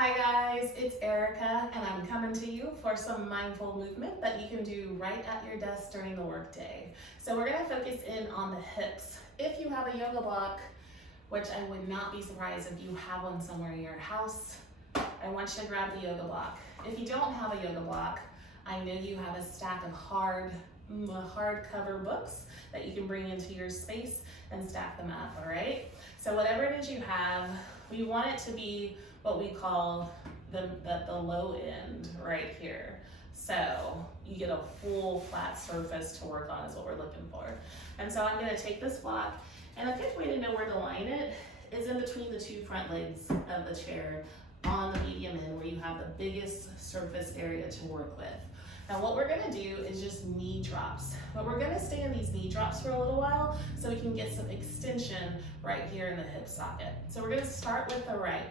Hi guys, it's Erica and I'm coming to you for some mindful movement that you can do right at your desk during the workday. So we're going to focus in on the hips. If you have a yoga block, which I would not be surprised if you have one somewhere in your house, I want you to grab the yoga block. If you don't have a yoga block, I know you have a stack of hardcover books that you can bring into your space and stack them up, all right? So whatever it is you have, we want it to be what we call the low end right here. So you get a full flat surface to work on is what we're looking for. And so I'm gonna take this block, and a good way to know where to line it is in between the two front legs of the chair on the medium end where you have the biggest surface area to work with. Now what we're gonna do is just knee drops, but we're gonna stay in these knee drops for a little while so we can get some extension right here in the hip socket. So we're gonna start with the right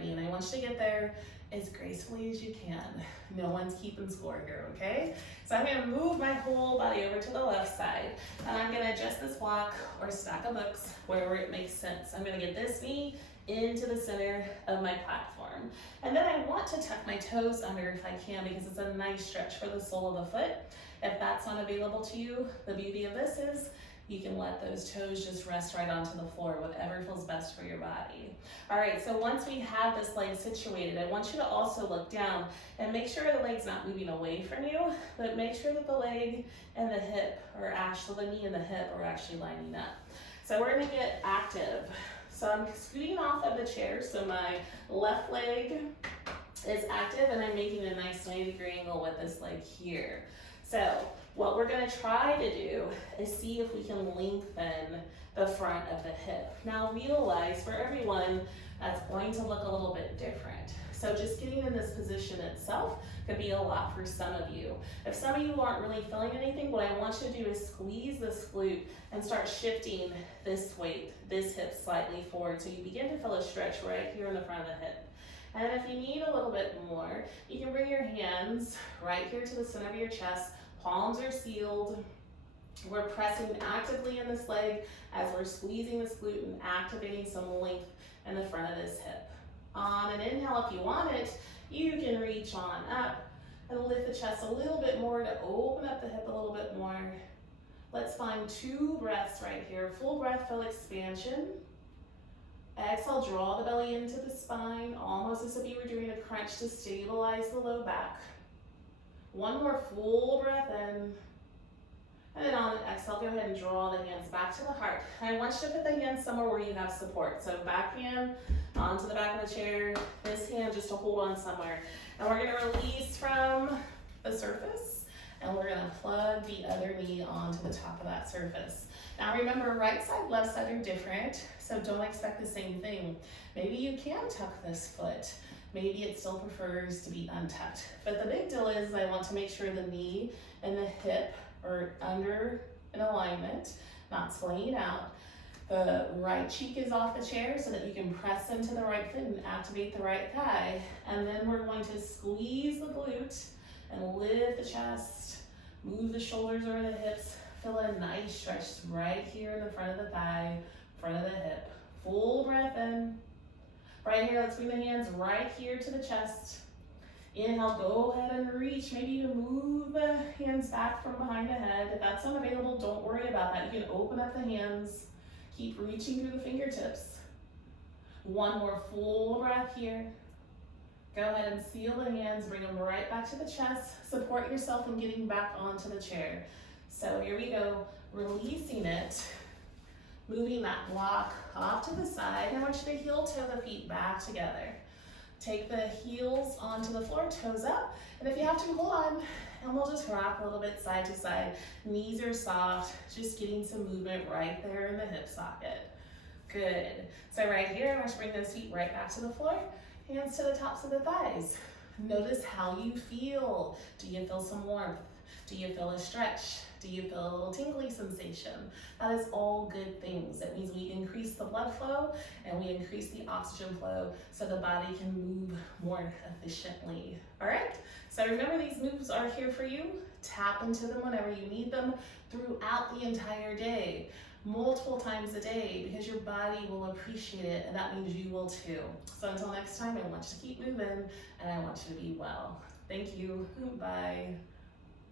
knee, and I want you to get there as gracefully as you can. No one's keeping score here, okay? So I'm gonna move my whole body over to the left side, and I'm gonna adjust this block or stack of books wherever it makes sense. I'm gonna get this knee into the center of my platform. And then I want to tuck my toes under if I can, because it's a nice stretch for the sole of the foot. If that's not available to you, the beauty of this is you can let those toes just rest right onto the floor, whatever feels best for your body. All right, so once we have this leg situated, I want you to also look down and make sure the leg's not moving away from you, but make sure that the leg and the hip are actually, the knee and the hip are actually lining up. So we're gonna get active. So I'm scooting off of the chair, so my left leg is active, and I'm making a nice 90-degree angle with this leg here. So what we're gonna try to do is see if we can lengthen the front of the hip. Now realize for everyone, that's going to look a little bit different. So just getting in this position itself could be a lot for some of you. If some of you aren't really feeling anything, what I want you to do is squeeze this glute and start shifting this weight, this hip slightly forward, so you begin to feel a stretch right here in the front of the hip. And if you need a little bit more, you can bring your hands right here to the center of your chest. Palms are sealed. We're pressing actively in this leg as we're squeezing this glute and activating some length in the front of this hip. On an inhale, if you want it, you can reach on up and lift the chest a little bit more to open up the hip a little bit more. Let's find 2 breaths right here. Full breath, full expansion. Exhale, draw the belly into the spine, almost as if you were doing a crunch to stabilize the low back. One more full breath in. And then on the exhale, go ahead and draw the hands back to the heart. I want you to put the hands somewhere where you have support. So back hand onto the back of the chair, this hand just to hold on somewhere. And we're gonna release from the surface, and we're gonna plug the other knee onto the top of that surface. Now remember, right side, left side are different, so don't expect the same thing. Maybe you can tuck this foot. Maybe it still prefers to be untucked. But the big deal is I want to make sure the knee and the hip are under in alignment, not splaying out. The right cheek is off the chair so that you can press into the right foot and activate the right thigh. And then we're going to squeeze the glute and lift the chest, move the shoulders over the hips, feel a nice stretch right here in the front of the thigh, front of the hip. Full breath in. Right here, let's bring the hands right here to the chest. Inhale, go ahead and reach. Maybe you move the hands back from behind the head. If that's unavailable, don't worry about that. You can open up the hands. Keep reaching through the fingertips. One more full breath here. Go ahead and seal the hands, bring them right back to the chest. Support yourself in getting back onto the chair. So here we go, releasing it. Moving that block off to the side. I want you to heel toe the feet back together. Take the heels onto the floor, toes up. And if you have to, hold on. And we'll just rock a little bit side to side. Knees are soft, just getting some movement right there in the hip socket. Good. So right here, I want you to bring those feet right back to the floor. Hands to the tops of the thighs. Notice how you feel. Do you feel some warmth? Do you feel a stretch? Do you feel a little tingly sensation? That is all good things. That means we increase the blood flow and we increase the oxygen flow so the body can move more efficiently. All right? So remember, these moves are here for you. Tap into them whenever you need them throughout the entire day. multiple times a day because your body will appreciate it, and that means you will too. So until next time, I want you to keep moving and I want you to be well. Thank you. Bye.